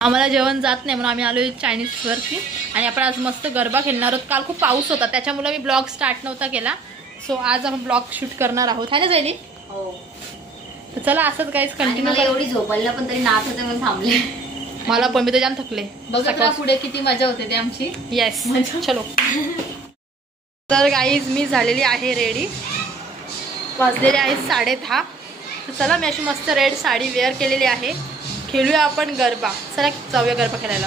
आम्हाला जेवण जात नाही म्हणून आम्ही आलोय चायनीजवरती आणि आपण आज मस्त गरबा खेळणार आहोत. काल खूप पाऊस होता त्याच्यामुळे मी ब्लॉग स्टार्ट नव्हता केला. सो आज आपण ब्लॉग शूट करणार आहोत है ना जायली. हो तर चला असंच गाईज कंटिन्यू. एवढी झोपायला पण तरी नाच होते म्हणून थांबले. मला पण मी तर जाम थकले. बघा पुढे किती मजा होते ते आमची. येस चलो. तर गाईज मी झालेली आहे रेडी. वाजलेले आहेत 10:30. तर चला मी अशी मस्त रेड साडी वेअर केलेली आहे. खेळूया आपण गरबा. चला जाऊया गरबा खेळायला.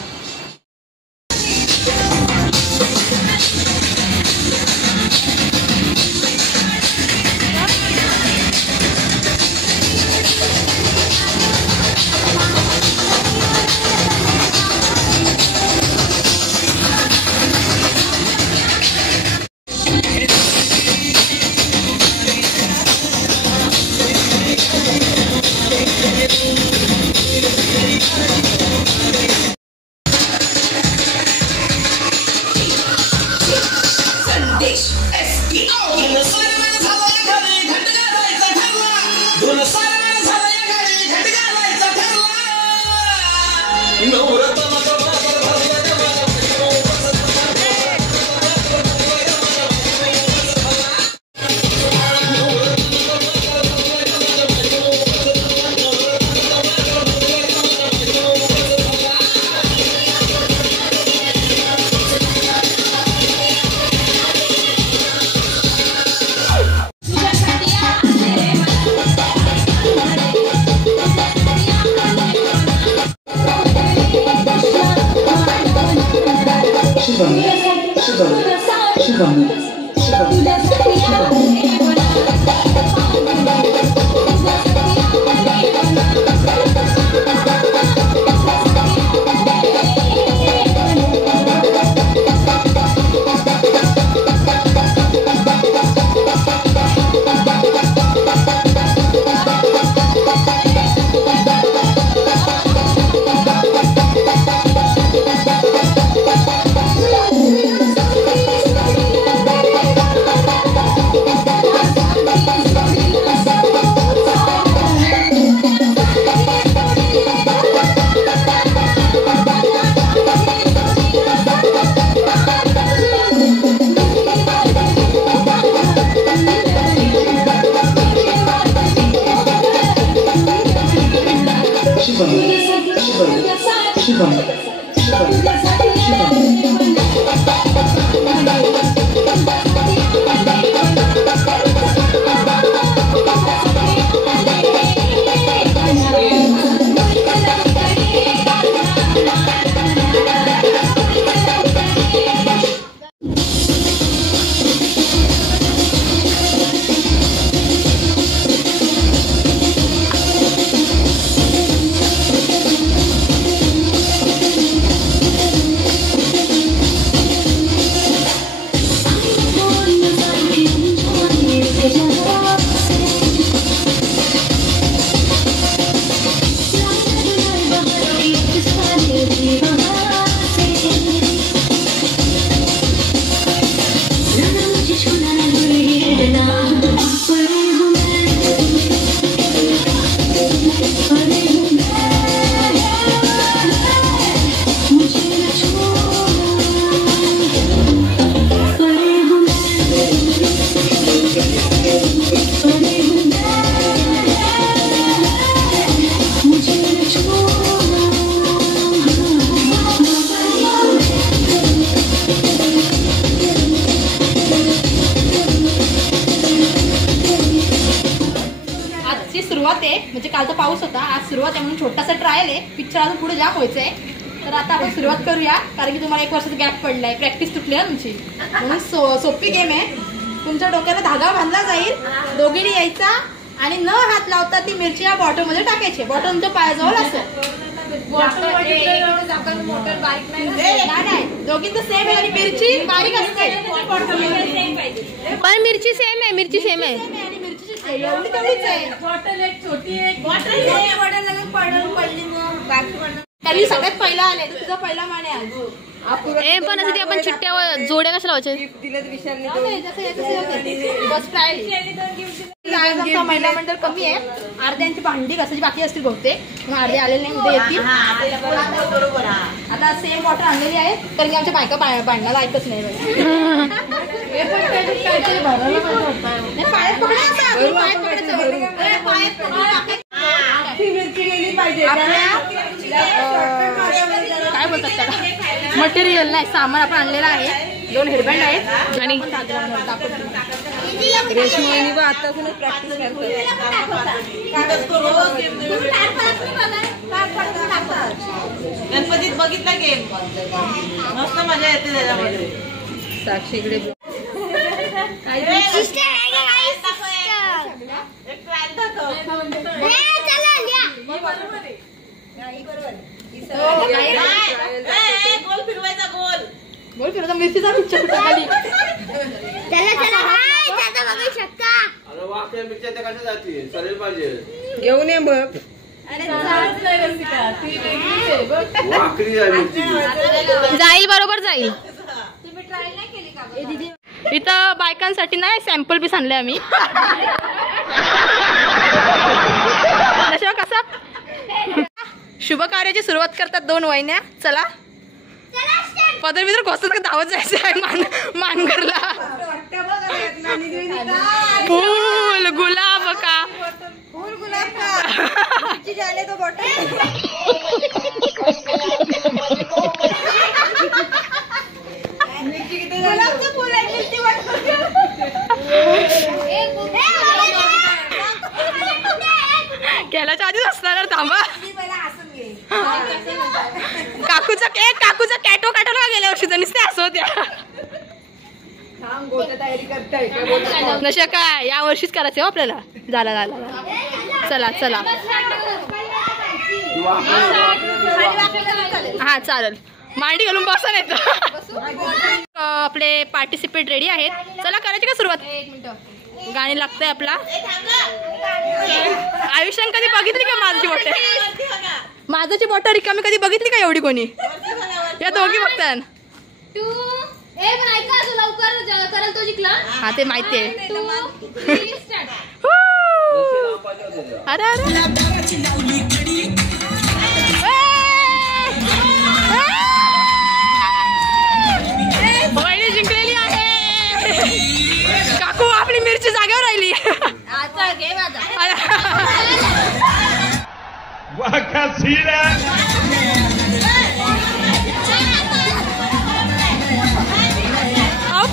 म्हणजे कालचा पाऊस होता, आज सुरुवात आहे म्हणून छोटासा ट्रायल आहे. पिक्चर अजून पुढे जाम व्हायचंय. तर आता आपण सुरुवात करूया कारण की तुम्हाला 1 वर्षाचा गॅप पडलाय. प्रॅक्टिस तुटली आहे तुमची म्हणून सोपी गेम आहे. तुमच्या डोक्याला धागा बांधला जाईल. दोघींनी यायचा आणि न हात लावता ती मिरची या बॉटल मध्ये टाकायची. बॉटल तुमच्या पायाजवळ असं. दोघींचं सेम आहे आणि मिरची बारीक असते. पण मिरची सेम आहे. मिरची सेम आहे. एवढी तेवढीच आहे. बॉटल एक छोटी एक बॉटल पडली मग बाकी तरी सगळ्यात पहिला आले तर तुझा पहिला मान आहे आज. पण असं आपण चिट्ट्यावर जोड्या कशा लावायच्या? बस ट्रायल महिला मंडळ कमी आहे. अर्ध्यांची भांडी घासायची बाकी असतील बहुतेक, म्हणून अर्धे आलेले नाही, उद्या येतील. आता सेम वॉटर आणलेली आहे कारण की आमच्या बायका भांडणाला ऐकत नाही. काय बोलतात त्याला, मटेरियल नाही सामान आपण आणलेलं आहे. 2 हेडबँड आहेत आणि रेशमी व आतापासूनच प्रॅक्टिस गणपतीत बघितला गेम मस्त मजा येते त्याच्यामध्ये. साक्षी इकडे गोल फिरवायचा गोल बोल फिरवता मिरचीचा पिक्चर खाली. घेऊन ये मग. जाईल बरोबर जाईल. इथं बायकांसाठी नाही सॅम्पल पीस आणले आम्ही. कसा शुभ कार्याची सुरुवात करतात 2 वहिन्या. चला पदर बिदर घोसत का धावत जायचं आहे मानगरला. फूल गुलाब का फूल गुलाब का झाले तो बॉटल. गुलाबचं फूल आहे मिरची केल्याच्या आधीच असणार. थांबा काकूचा कॅटो काटवला गेल्या वर्षी तर नुसते असं होत्या. तयारी करताय नशा काय या वर्षीच करायचं हो आपल्याला. झाला चला चला हा चालेल. मांडी घालून बसा नाही तर. आपले पार्टिसिपेट रेडी आहेत. चला करायची का सुरुवात. 1 मिनिट गाणी लागतंय आपला. आयुष्यात कधी बघितली का माझाची बॉटल रिकामी कधी बघितली का एवढी कोणी. या दोघी बघतात. हा ते माहिती आहे. अरे वहिनी जिंकलेली आहे. काकू आपली मिरची जागेवर राहिली.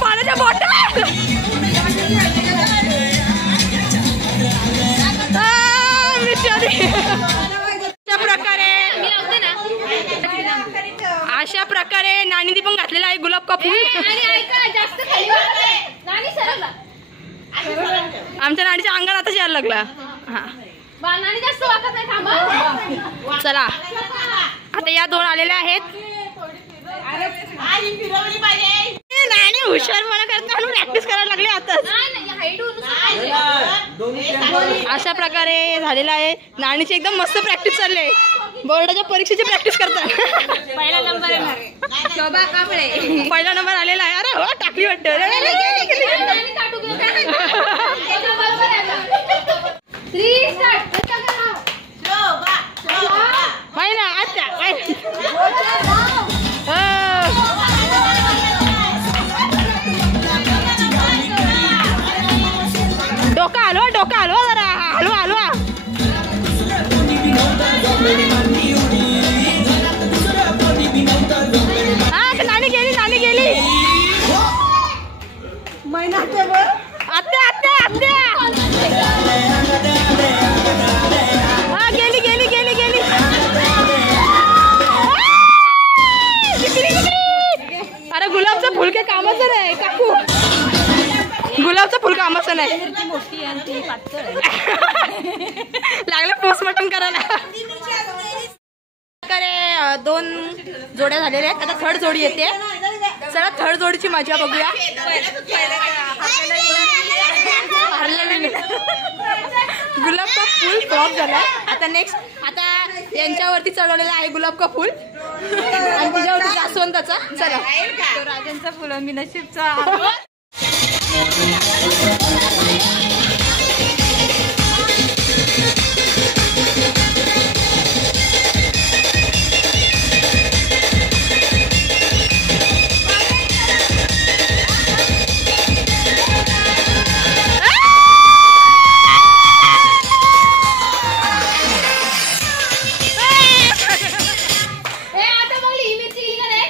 पाण्याच्या बॉटल अशा प्रकारे नानीने पण घातलेला आहे गुलाब का फूल. आमच्या नानीच्या अंगात आता यायला लागला. चला आता या 2 आलेल्या आहेत. नानी हुशारपणा करता प्रॅक्टिस करायला लागली आता. अशा प्रकारे झालेला आहे. नानीची एकदम मस्त प्रॅक्टिस चालली आहे. बोर्डाच्या परीक्षेची प्रॅक्टिस करतात. पहिला नंबर येणार शोभा कांबळे. पहिला नंबर आलेला आहे. अरे हो टाकली वाटतं. ना अच्छा डोका हलवा जरा हलवा. हा नानी गेली. आत्या हा गेली. अरे गुलाबचं फुल काय कामाचं नाही काकू. गुलाबचं फुल कामाचं नाही. लागलं पोस्टमॉर्टम करायला. 2 जोड्या झालेल्या आहेत. आता 3rd जोडी येते. चला 3rd जोडीची मजा बघूया. गुलाब का फुल फ्लॉप झाला. आता नेक्स्ट आता यांच्यावरती चढवलेला आहे गुलाब का फुल आणि तिच्यावरती जास्वंदाचा. चला राजांचा फुल मी नशीबचा.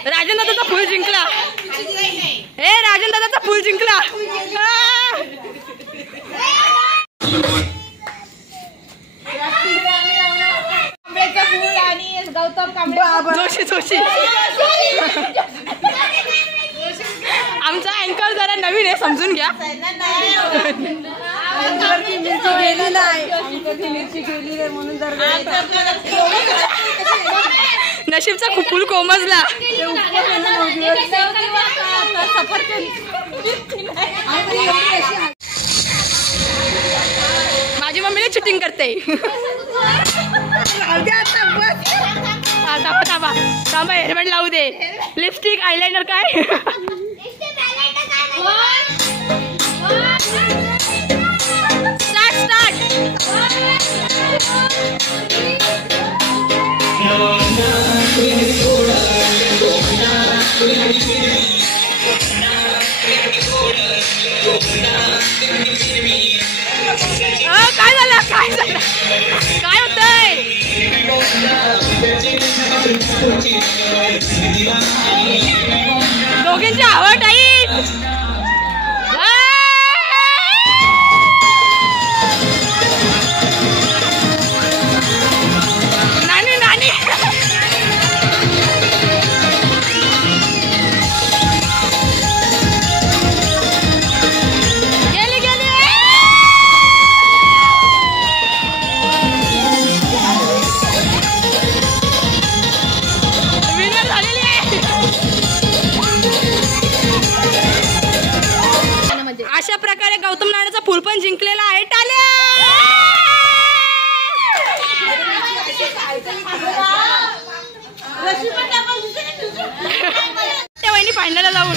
राजन दादाचा फुल जिंकला. हे राजन दादाचा फुल जिंकला. फुल आणि गौतम कांबळे जोशी जोशी. आमचा अँकर जरा नवीन आहे, समजून घ्या. गेली नाही म्हणून जर नशीबचा खूप फुल कोमजला. माझी मम्मीने चिटिंग करते. थांबा थांबा थांबा, हेल्मेट लावू दे. लिपस्टिक आयलाइनर काय काय झालं काय झालं काय होतंय. दोघींची आवड आहे. नानी नानी गेली गेली. विनर झालेली आहे. अशा प्रकारे गौतम नाण्याचा फुल पण जिंकलेला आहे. टाळ्या. त्या वहिनी फायनलला जाऊन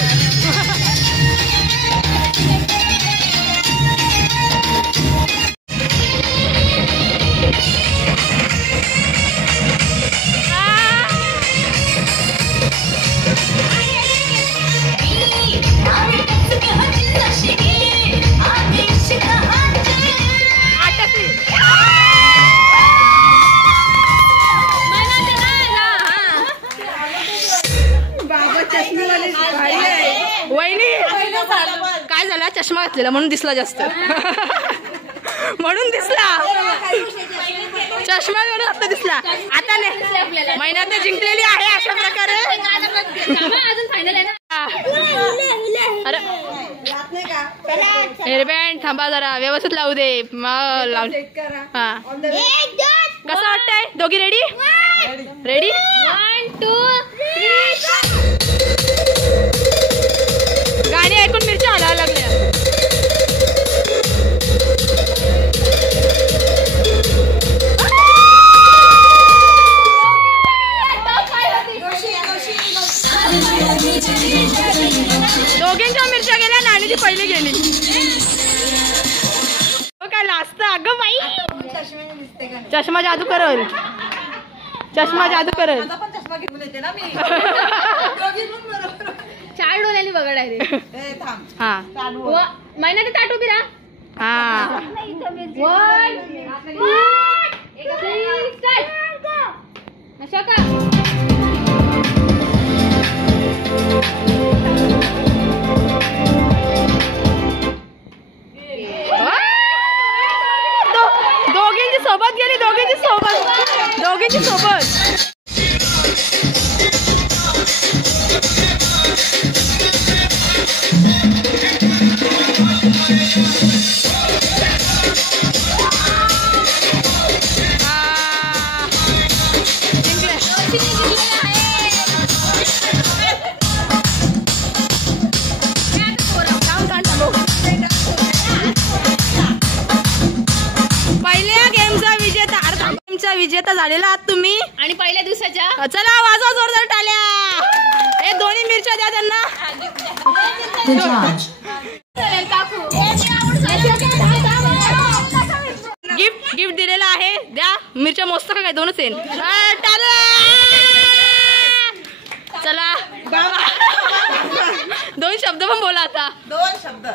काय झाला, चष्मा घातलेला म्हणून दिसला जास्त. म्हणून दिसला चष्मा घेऊन आता दिसला. आता नाही, महिन्यात जिंकलेली आहे. अशा प्रकारे अरे हेअरबँड थांबा जरा व्यवस्थित लावू दे. मग लावून हा कसं वाटतंय. दोघी रेडी रेडी 1 2 3. गाणी ऐकून मिरच्या हलायला लागल्या. दोघींच्या मिरच्या गेल्या, नाणीची पहिली गेली. काय लाजत अगं बाई. चष्मा जादू करल, चष्मा जादू करल. चष्मा घेऊन येते ना मी. 4 डोळ्यांनी बघा डायरेक्ट. हा महिन्यात ताट उभी राहा. हा 1 2 3 अशा का. दोघींची सोबत गेली, दोघींची सोबत, दोघींची सोबत. विजेता झालेला आहात तुम्ही. आणि पहिल्या दिवसाच्या चला वाजवा जोरदार टाळ्या. हे दोन्ही मिरच्या द्या त्यांना. गिफ्ट गिफ्ट दिलेला आहे. द्या मिरच्या मस्त का काय दोनच आहे. चला 2 शब्द पण बोला आता. 2 शब्द.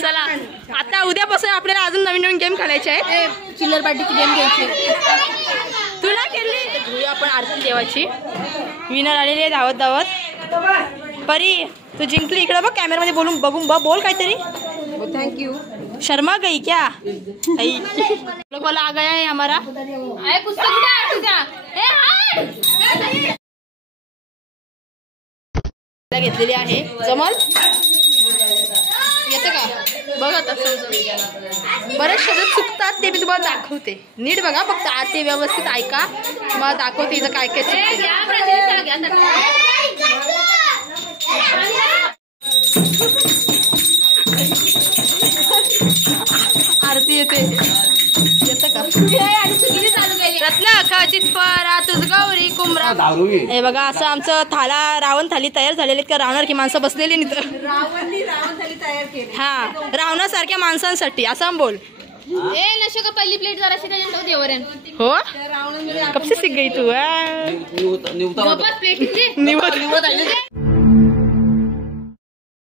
चला आता उद्यापासून आपल्याला अजून नवीन नवीन गेम खेळायचे आहेत. चिल्लर पार्टीची गेम घ्यायची. तुला खेळली घेऊया आपण आरती देवाची. विनर आलेली आहे धावत धावत. परी तू जिंकली. इकडे बघ कॅमेरामध्ये बोलून बघून बोल काहीतरी. थँक्यू. शर्मा गई क्या आई लोग वाला आ गया है हमारा. घेतलेली आहे. जमल येते का बघ आता. बरेच शब्द चुकतात ते मी तुम्हाला दाखवते. नीट बघा फक्त ते व्यवस्थित ऐका. तुम्हाला दाखवते इथं काय काय. आरती येते. येतं का रत्ना खाचित फरा तुझ गौरी कुमरा. हे बघा असं आमचं रावण थाली तयार झालेली का रावणासारखी माणसं बसलेली नाही. रावण थाली तयार केली. हा रावणासारख्या माणसांसाठी असं बोल. नशे का पहिली प्लेट जराशी त्याच्यात देवऱ्यान. हो कब से सीख गई तू. प्लेट निवत